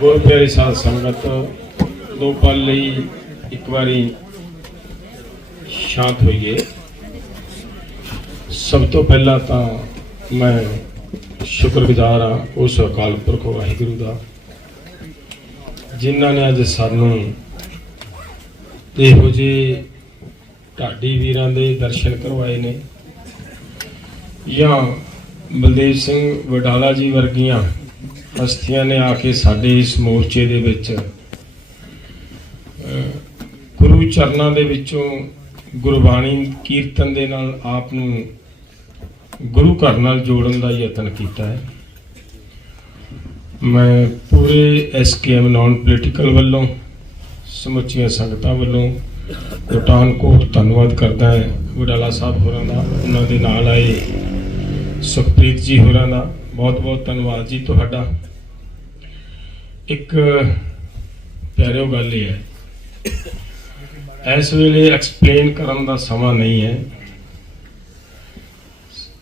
ਗੁਰੂ ਪਿਆਰੀ ਸਾਧ ਸੰਗਤ ਦੋ ਪਲ ਲਈ ਇੱਕ ਵਾਰੀ ਸ਼ਾਂਤ ਹੋਈਏ। ਸਭ ਤੋਂ ਪਹਿਲਾਂ ਤਾਂ ਮੈਂ ਸ਼ੁਕਰਗੁਜ਼ਾਰ ਹਾਂ ਉਸ ਅਕਾਲ ਪੁਰਖ ਵਾਹਿਗੁਰੂ ਦਾ, ਜਿਨ੍ਹਾਂ ਨੇ ਅੱਜ ਸਾਨੂੰ ਇਹੋ ਜਿਹੇ ਢਾਡੀ ਵੀਰਾਂ ਦੇ ਦਰਸ਼ਨ ਕਰਵਾਏ ਨੇ ਜਾਂ ਬਲਦੇਵ ਸਿੰਘ ਵਡਾਲਾ ਜੀ ਵਰਗੀਆਂ ਹਸਤੀਆਂ ਨੇ ਆ ਕੇ ਸਾਡੇ ਇਸ ਮੋਰਚੇ ਦੇ ਵਿੱਚ ਗੁਰੂ ਚਰਨਾਂ ਦੇ ਵਿੱਚੋਂ ਗੁਰਬਾਣੀ ਕੀਰਤਨ ਦੇ ਨਾਲ ਆਪ ਨੂੰ ਗੁਰੂ ਘਰ ਨਾਲ ਜੋੜਨ ਦਾ ਯਤਨ ਕੀਤਾ ਹੈ। ਮੈਂ ਪੂਰੇ ਐਸਕੇਐਮ ਨਾਨ ਪੋਲੀਟੀਕਲ ਵੱਲੋਂ, ਸਮੁੱਚੀਆਂ ਸੰਗਤਾਂ ਵੱਲੋਂ ਪਠਾਨਕੋਟ ਧੰਨਵਾਦ ਕਰਦਾ ਹਾਂ। ਵਡਾਲਾ ਸਾਹਿਬ ਹੋਰਾਂ ਦਾ, ਉਹਨਾਂ ਦੇ ਨਾਲ ਆਏ ਸੁਖਪ੍ਰੀਤ ਜੀ ਹੋਰਾਂ ਦਾ ਬਹੁਤ ਬਹੁਤ ਧੰਨਵਾਦ ਜੀ ਤੁਹਾਡਾ। ਇੱਕ ਪਿਆਰਿਓ ਗੱਲ ਇਹ ਹੈ। ਇਸ ਵੇਲੇ ਐਕਸਪਲੇਨ ਕਰਨ ਦਾ ਸਮਾਂ ਨਹੀਂ ਹੈ।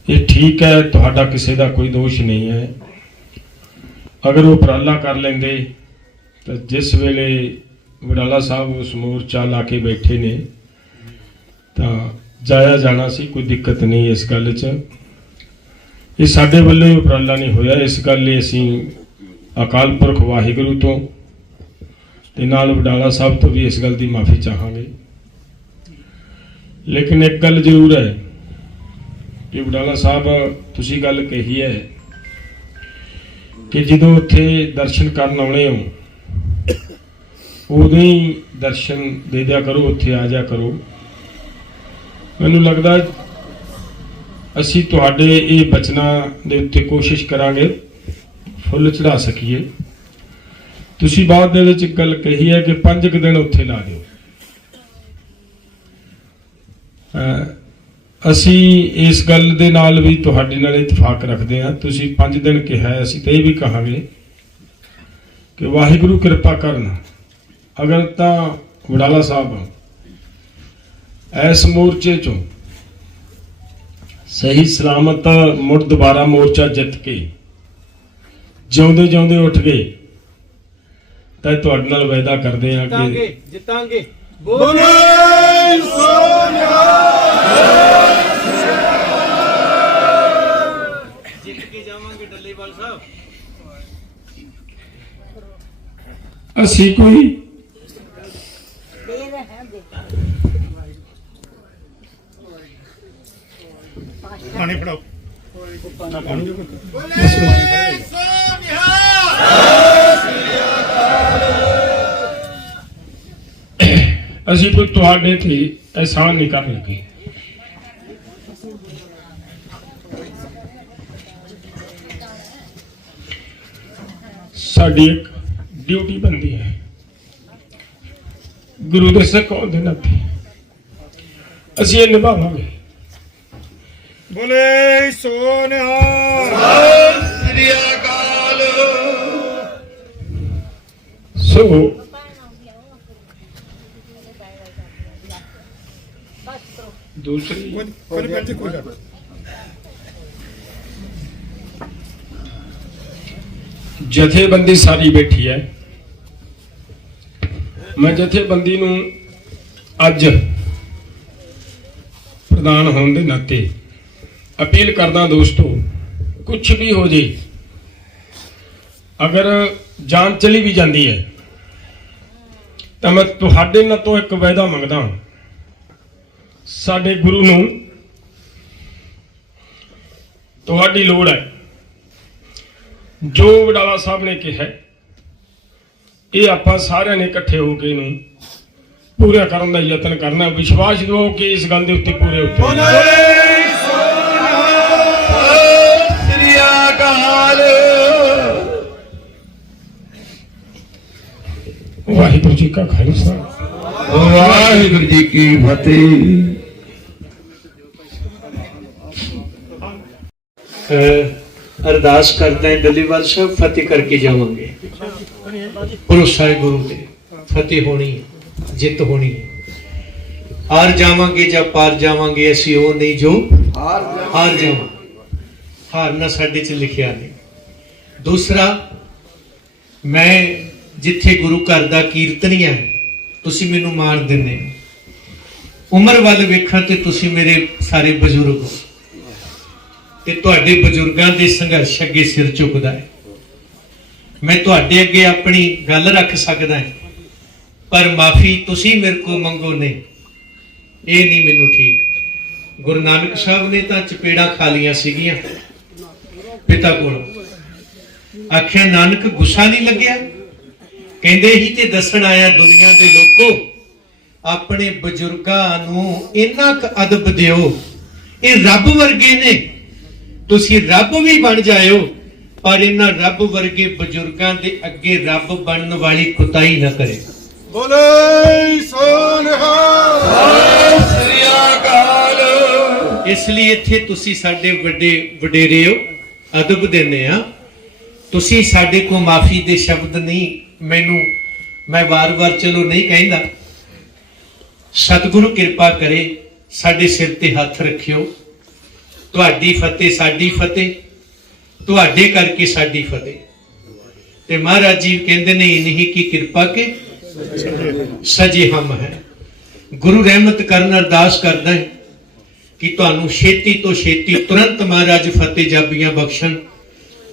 ਇਹ ਠੀਕ ਹੈ, ਤੁਹਾਡਾ ਕਿਸੇ ਦਾ ਕੋਈ ਦੋਸ਼ ਨਹੀਂ ਹੈ। ਅਗਰ ਉਹ ਉਪਰਾਲਾ ਕਰ ਲੈਂਦੇ, ਤਾਂ ਜਿਸ ਵੇਲੇ ਵਡਾਲਾ ਸਾਹਿਬ ਉਸ ਮੋਰਚਾ ਲਾ ਕੇ ਬੈਠੇ ਨੇ, ਤਾਂ ਜਾਇਆ ਜਾਣਾ ਸੀ, ਕੋਈ ਦਿੱਕਤ ਨਹੀਂ ਇਸ ਗੱਲ 'ਚ। ਇਹ ਸਾਡੇ ਵੱਲੋਂ ਹੀ ਉਪਰਾਲਾ ਨਹੀਂ ਹੋਇਆ। ਇਸ ਗੱਲ ਲਈ ਅਸੀਂ ਅਕਾਲ ਪੁਰਖ ਵਾਹਿਗੁਰੂ ਤੋਂ ਤੇ ਨਾਲ ਵਡਾਲਾ ਸਾਹਿਬ ਤੋਂ ਵੀ ਇਸ ਗੱਲ ਦੀ ਮਾਫੀ ਚਾਹਾਂਗੇ। ਲੇਕਿਨ ਇੱਕ ਗੱਲ ਜ਼ਰੂਰ ਹੈ ਕਿ ਵਡਾਲਾ ਸਾਹਿਬ, ਤੁਸੀਂ ਗੱਲ ਕਹੀ ਹੈ ਕਿ ਜਦੋਂ ਉੱਥੇ ਦਰਸ਼ਨ ਕਰਨ ਆਉਣੇ ਹੋ, ਉਦੋਂ ਹੀ ਦਰਸ਼ਨ ਦੇ ਦਿਆ ਕਰੋ, ਉੱਥੇ ਆ ਜਾ ਕਰੋ। ਮੈਨੂੰ ਲੱਗਦਾ ਅਸੀਂ ਤੁਹਾਡੇ ਇਹ ਬਚਨਾਂ ਦੇ ਉੱਤੇ ਕੋਸ਼ਿਸ਼ ਕਰਾਂਗੇ। ਫੁੱਲ ਚੜਾ ਸਕੀਏ। ਤੁਸੀਂ ਬਾਅਦ ਦੇ ਵਿੱਚ ਇੱਕ ਗੱਲ ਕਹੀ ਹੈ ਕਿ ਪੰਜ ਕੁ ਦਿਨ ਉੱਥੇ ਲਾ ਦਿਓ। ਅਸੀਂ ਇਸ ਗੱਲ ਦੇ ਨਾਲ ਵੀ ਤੁਹਾਡੇ ਨਾਲ ਇਤਫਾਕ ਰੱਖਦੇ ਹਾਂ। ਤੁਸੀਂ ਪੰਜ ਦਿਨ ਕਿਹਾ ਅਸੀਂ ਤਾਂ ਇਹ ਵੀ ਕਹਾਂਗੇ ਕਿ ਵਾਹਿਗੁਰੂ ਕਿਰਪਾ ਕਰਨ। ਅਗਰ ਤਾਂ ਵਡਾਲਾ ਸਾਹਿਬ ਐਸ ਮੋਰਚੇ ਚੋਂ ਸਹੀ ਸਲਾਮਤ ਮੁੜ ਦੁਬਾਰਾ ਮੋਰਚਾ ਜਿੱਤ ਕੇ ਜਿਉਂਦੇ ਜਿਉਂਦੇ ਉੱਠ ਗਏ। ਤਾਂ ਤੁਹਾਡੇ ਨਾਲ ਵਾਅਦਾ ਕਰਦੇ ਹਾਂ ਕਿ ਜਿੱਤਾਂਗੇ ਜਿੱਤਾਂਗੇ। ਜਿੱਤ ਕੇ ਜਾਵਾਂਗੇ ਡੱਲੇਵਾਲ ਸਾਹਿਬ। ਅਸੀਂ ਕੋਈ ਪਾਣੀ ਫੜਾਓ। ਅਸੀਂ ਕੋਈ ਤੁਹਾਡੇ ਤੇ ਅਹਿਸਾਨ ਨਹੀਂ ਕਰਨ ਲੱਗੇ। ਸਾਡੀ ਇੱਕ ਡਿਊਟੀ ਬਣਦੀ ਹੈ। ਗੁਰੂ ਦੇ ਸਿੱਖੋਂ ਦੇ ਨਾਤੇ ਅਸੀਂ ਇਹ ਨਿਭਾਵਾਂਗੇ। ਬੋਲੇ ਸੋ ਨਿਹਾਲ ਸ੍ਰੀ ਅਕਾਲ ਸੋ ਦੂਸਰੀ ਕੋਈ ਕੋਈ ਜਥੇਬੰਦੀ ਸਾਰੀ ਬੈਠੀ ਹੈ। ਮੈਂ ਜਥੇਬੰਦੀ ਨੂੰ ਅੱਜ ਪ੍ਰਧਾਨ ਹੋਣ ਦੇ ਨਾਤੇ ਅਪੀਲ ਕਰਦਾ ਦੋਸਤੋ ਕੁਝ ਵੀ ਹੋ ਜੇ, ਅਗਰ ਜਾਨ ਚਲੀ ਵੀ ਜਾਂਦੀ ਹੈ, ਤਾਂ ਮੈਂ ਤੁਹਾਡੇ ਨਾਲ ਤੋਂ ਇੱਕ ਵਾਅਦਾ ਮੰਗਦਾ ਹਾਂ। ਸਾਡੇ ਗੁਰੂ ਨੂੰ ਤੁਹਾਡੀ ਲੋੜ ਹੈ। ਜੋ ਵਡਾਲਾ ਸਾਹਿਬ ਨੇ ਕਿਹਾ, ਇਹ ਆਪਾਂ ਸਾਰਿਆਂ ਨੇ ਇਕੱਠੇ ਹੋ ਕੇ ਇਹਨੂੰ ਪੂਰਾ ਕਰਨ ਦਾ ਯਤਨ ਕਰਨਾ ਵਿਸ਼ਵਾਸ ਦਿਵਾਓ ਕਿ ਇਸ ਗੱਲ ਦੇ ਉੱਤੇ ਪੂਰੇ ਉਤਰੇ ਵਾਹਿਗੁਰੂ ਜੀ ਕਾ ਖਾਲਸਾ। ਵਾਹਿਗੁਰੂ ਜੀ ਕੀ ਫਤਿਹ। ਅਰਦਾਸ ਕਰਦੇ ਹਾਂ ਡੱਲੀਵਾਲ ਸਾਹਿਬ ਫਤਿਹ ਕਰਕੇ ਜਾਵਾਂਗੇ। ਭਰੋਸਾ ਹੈ ਗੁਰੂ ਤੇ ਫਤਿਹ ਹੋਣੀ ਹੈ ਜਿੱਤ ਹੋਣੀ ਹੈ। ਹਾਰ ਜਾਵਾਂਗੇ ਜਾਂ ਪਾਰ ਜਾਵਾਂਗੇ ਅਸੀਂ ਉਹ ਨਹੀਂ ਜੋ ਹਾਰ ਜਾਵਾਂ ਹਾਰਨਾ ਸਾਡੇ ਚ ਲਿਖਿਆ ਨਹੀਂ। ਦੂਸਰਾ, ਮੈਂ ਜਿੱਥੇ ਗੁਰੂ ਘਰ ਦਾ ਕੀਰਤਨੀ ਹੈ, ਤੁਸੀਂ ਮੈਨੂੰ ਮਾਣ ਦਿੰਦੇ ਹੋ। ਉਮਰ ਵੱਲ ਵੇਖਾਂ ਤੇ ਤੁਸੀਂ ਮੇਰੇ ਸਾਰੇ ਬਜ਼ੁਰਗ ਹੋ। ਤੇ ਤੁਹਾਡੇ ਬਜ਼ੁਰਗਾਂ ਦੇ ਸੰਘਰਸ਼ ਅੱਗੇ ਸਿਰ ਝੁਕਦਾ ਹੈ। ਮੈਂ ਤੁਹਾਡੇ ਅੱਗੇ ਆਪਣੀ ਗੱਲ ਰੱਖ ਸਕਦਾ ਹਾਂ, ਪਰ ਮਾਫੀ ਤੁਸੀਂ ਮੇਰੇ ਕੋਲ ਮੰਗੋ ਨਹੀਂ। ਇਹ ਨਹੀਂ ਮੈਨੂੰ ਠੀਕ। ਗੁਰੂ ਨਾਨਕ ਸਾਹਿਬ ਨੇ ਤਾਂ ਚਪੇੜਾਂ ਖਾ ਲੀਆਂ ਸੀਗੀਆਂ। ਪਿਤਾ ਕੋਲ। ਆਖਿਆ ਨਾਨਕ ਗੁੱਸਾ ਨਹੀਂ ਲੱਗਿਆ? ਕਹਿੰਦੇ ਹੀ ਤੇ ਦੱਸਣ ਆਇਆ ਦੁਨੀਆ ਦੇ ਲੋਕੋ ਆਪਣੇ ਬਜ਼ੁਰਗਾਂ ਨੂੰ ਇੰਨਾ ਕੁ ਅਦਬ ਦਿਓ। ਇਹ ਰੱਬ ਵਰਗੇ ਨੇ। ਤੁਸੀਂ ਰੱਬ ਵੀ ਬਣ ਜਾਇਓ ਪਰ ਇਹਨਾਂ ਰੱਬ ਵਰਗੇ ਬਜ਼ੁਰਗਾਂ ਦੇ ਅੱਗੇ ਰੱਬ ਬਣਨ ਵਾਲੀ ਕੁਤਾਈ ਨਾ ਕਰੇ। ਬੋਲੇ ਸੋਨਹਾ। ਸ੍ਰੀ ਅਕਾਲ। ਇਸ ਲਈ ਇੱਥੇ ਤੁਸੀਂ ਸਾਡੇ ਵੱਡੇ ਵਡੇਰੇ ਹੋ। ਅਦਬ ਦਿੰਦੇ ਆ। ਤੁਸੀਂ ਸਾਡੇ ਕੋ ਮਾਫੀ ਦੇ ਸ਼ਬਦ ਨਹੀਂ, ਮੈਨੂੰ ਮੈਂ ਵਾਰ-ਵਾਰ ਚਲੋ ਨਹੀਂ ਕਹਿੰਦਾ। ਸਤਿਗੁਰੂ ਕਿਰਪਾ ਕਰੇ ਸਾਡੇ ਸਿਰ ਤੇ ਹੱਥ ਰੱਖਿਓ। ਤੁਹਾਡੀ ਫਤਿਹ ਸਾਡੀ ਫਤਿਹ, ਤੁਹਾਡੇ ਕਰਕੇ ਸਾਡੀ ਫਤਿਹ। ਤੇ ਮਹਾਰਾਜ ਜੀ ਕਹਿੰਦੇ ਨੇ, ਇਨਹੀ ਕੀ ਕਿਰਪਾ ਕੇ ਸਜੇ ਹਮ ਹੈ। ਗੁਰੂ ਰਹਿਮਤ ਕਰਨ ਅਰਦਾਸ ਕਰਦਾ ਹੈ। ਕਿ ਤੁਹਾਨੂੰ ਛੇਤੀ ਤੋਂ ਛੇਤੀ ਤੁਰੰਤ ਮਹਾਰਾਜ ਫਤਿਹ ਜਾਬੀਆਂ ਬਖਸ਼ਣ।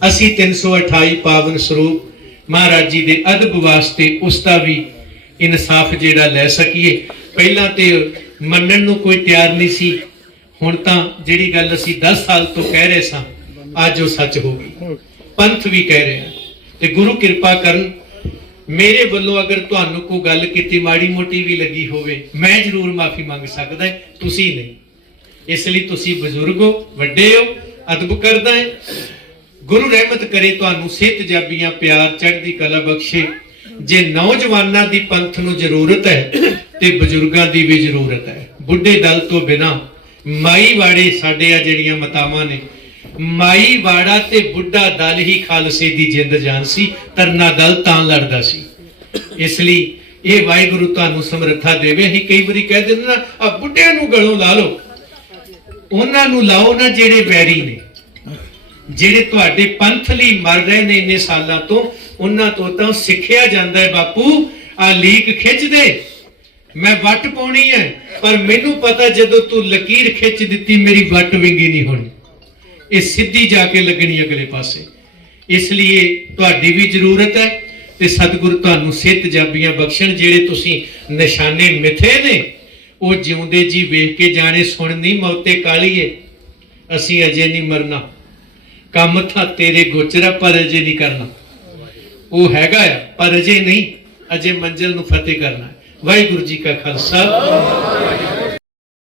ਅਸੀਂ 328 ਪਾਵਨ ਸਰੂਪ ਮਹਾਰਾਜ ਜੀ ਦੇ ਅਦਬ ਵਾਸਤੇ ਉਸ ਦਾ ਵੀ ਇਨਸਾਫ ਜਿਹੜਾ ਲੈ ਸਕੀਏ। ਪਹਿਲਾਂ ਤੇ ਮੰਨਣ ਨੂੰ ਕੋਈ ਤਿਆਰ ਨਹੀਂ ਸੀ। ਹੁਣ ਤਾਂ ਜਿਹੜੀ ਗੱਲ ਅਸੀਂ 10 ਸਾਲ ਤੋਂ ਕਹਿ ਰਹੇ ਸਾਂ, ਅੱਜ ਉਹ ਸੱਚ ਹੋ ਗਈ। ਪੰਥ ਵੀ ਕਹਿ ਰਿਹਾ ਤੇ ਗੁਰੂ ਕਿਰਪਾ ਕਰਨ, ਮੇਰੇ ਵੱਲੋਂ ਅਗਰ ਤੁਹਾਨੂੰ ਕੋਈ ਗੱਲ ਕੀਤੀ ਮਾੜੀ ਮੋਟੀ ਵੀ ਲੱਗੀ ਹੋਵੇ, ਮੈਂ ਜ਼ਰੂਰ ਮਾਫੀ ਮੰਗ ਸਕਦਾ ਤੁਸੀਂ ਨਹੀਂ। ਇਸ ਲਈ ਤੁਸੀਂ ਬਜ਼ੁਰਗ ਹੋ ਵੱਡੇ ਹੋ, ਅਦਬ ਕਰਦਾ ਹੈ। ਗੁਰੂ ਰਹਿਮਤ ਕਰੇ ਤੁਹਾਨੂੰ ਸਿਹਤ ਜਾਬੀਆਂ ਪਿਆਰ, ਚੜ੍ਹਦੀ ਕਲਾ ਬਖਸ਼ੇ। ਜੇ ਨੌਜਵਾਨਾਂ ਦੀ ਪੰਥ ਨੂੰ ਜ਼ਰੂਰਤ ਹੈ, ਤੇ ਬਜ਼ੁਰਗਾਂ ਦੀ ਵੀ ਜ਼ਰੂਰਤ ਹੈ। ਬੁੱਢੇ ਦਲ ਤੋਂ ਬਿਨਾ ਮਾਈ ਵਾੜੇ ਸਾਡੇ ਆ ਜਿਹੜੀਆਂ ਮਤਾਵਾਂ ਨੇ ਮਾਈ ਵਾੜਾ ਤੇ ਬੁੱਢਾ ਦਲ ਹੀ ਖਾਲਸੇ ਦੀ ਜਿੰਦ ਜਾਨ ਸੀ, ਤਰਨਾ ਦਲ ਤਾਂ ਲੜਦਾ ਸੀ। ਇਸ ਲਈ ਇਹ ਵਾਹਿਗੁਰੂ ਤੁਹਾਨੂੰ ਸਮਰੱਥਾ ਦੇਵੇ। ਅਸੀਂ ਕਈ ਵਾਰੀ ਕਹਿ ਦਿੰਦੇ ਨਾ ਆ ਬੁੱਢਿਆਂ ਨੂੰ ਗਲੋਂ ਲਾ ਲਓ। ਉਹਨਾਂ ਨੂੰ ਲਾਓ ਨਾ ਜਿਹੜੇ ਬੈਰੀ ਨੇ। ਜਿਹੜੇ ਤੁਹਾਡੇ ਪੰਥ ਲਈ ਮਰ ਰਹੇ ਨੇ ਇੰਨੇ ਸਾਲਾਂ ਤੋਂ, ਉਹਨਾਂ ਤੋਂ ਤਾਂ ਸਿੱਖਿਆ ਜਾਂਦਾ ਹੈ ਬਾਪੂ। ਆ ਲੀਕ ਖਿੱਚ ਦੇ। ਮੈਂ ਵੱਟ ਪਾਉਣੀ ਹੈ, ਪਰ ਮੈਨੂੰ ਪਤਾ ਜਦੋਂ ਤੂੰ ਲਕੀਰ ਖਿੱਚ ਦਿੱਤੀ, ਮੇਰੀ ਵੱਟ ਵਿੰਗੀ ਨਹੀਂ ਹੋਣੀ। ਇਹ ਸਿੱਧੀ ਜਾ ਕੇ ਲੱਗਣੀ ਅਗਲੇ ਪਾਸੇ। ਇਸ ਲਈ ਤੁਹਾਡੀ ਵੀ ਜ਼ਰੂਰਤ ਹੈ ਤੇ ਸਤਿਗੁਰ ਤੁਹਾਨੂੰ ਸਿੱਧ ਜਾਬੀਆਂ ਬਖਸ਼ਣ, ਜਿਹੜੇ ਤੁਸੀਂ ਨਿਸ਼ਾਨੇ ਮਿੱਥੇ ਨੇ। ਉਹ ਜਿਉਂਦੇ ਜੀ ਵੇਖ ਕੇ ਜਾਣੇ, ਸੁਣ ਸੁਣਨੀ ਮੌਤੇ ਕਾਲੀਏ। ਅਸੀਂ ਅਜੇ ਨਹੀਂ ਮਰਨਾ। ਕੰਮ ਤਾਂ ਤੇਰੇ ਗੋਚਰਾ ਪਰ ਅਜੇ ਨਹੀਂ ਕਰਨਾ। ਉਹ ਹੈਗਾ ਆ, ਪਰ ਅਜੇ ਨਹੀਂ। ਅਜੇ ਮੰਜ਼ਿਲ ਨੂੰ ਫਤਿਹ ਕਰਨਾ। ਵਾਹਿਗੁਰੂ ਜੀ ਕਾ ਖਾਲਸਾ।